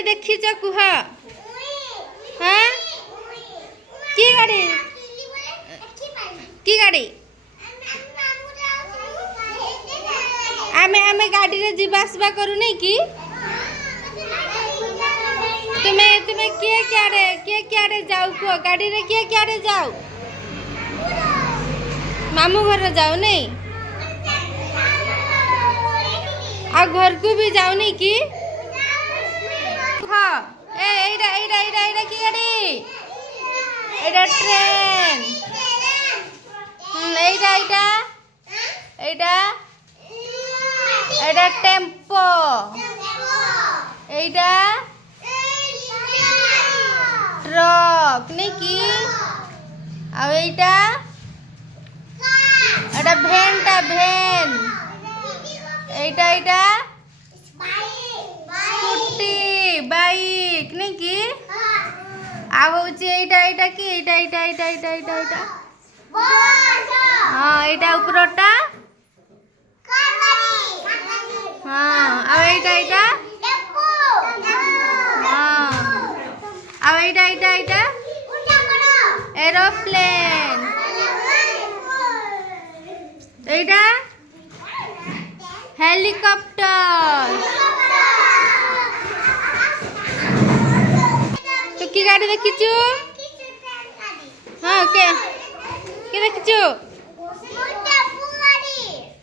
गाड़ी देखिच कुह हाँ की गाड़ी की गाड़ी आमे आमे गाड़ी रे जीवा आसबा करू नहीं कि तुम्हें तुम्हें किए क्या जाऊ कुह गाड़ी रे किए जाऊ मामू घर जाऊ नहीं आ घर को भी जाऊ नहीं कि हाँ एटा की गाड़ी एटा ट्रेन एटा टेम्पो एटा ट्रक नहीं कि एटा भेन एटा स्कूटी बाइक नहीं कि एटा की एटा हाँ एटा उपरटा हाँ एटा हाँ एटा एरोप्लेन एटा हेलिकॉप्टर तो की गाड़ी देखिचु हाँ के देखिचु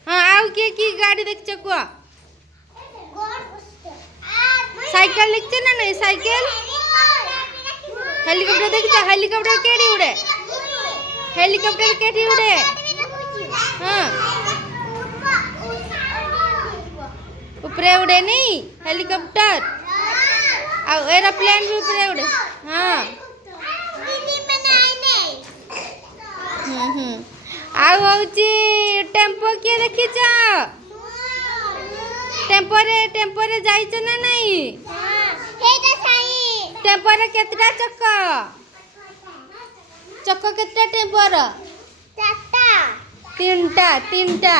हाँ आउ की गाड़ी देखिच कुआ साइकिल देखिच ना नहीं साइकिल हेलिकॉप्टर देखिच हेलिकॉप्टर केडी उड़े हेलिकॉप्टर केडी उड़े हाँ ऊपरे उड़े नहीं हेलिकॉप्टर आ एरोप्लेन भी ऊपरे उड़े हाँ आउ होची टेम्पो किए देखिच टेम्पो रे जाइछ ना नहीं टेम्पो रे केतटा चक्क केतटा टेम्पो रे तीनटा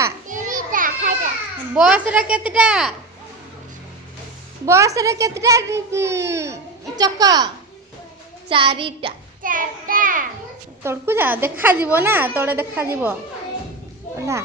बस रे केतटा चक्क चारिटा तोड़कू जा देखा जीवो ना तोड़े देखा जीवो ना।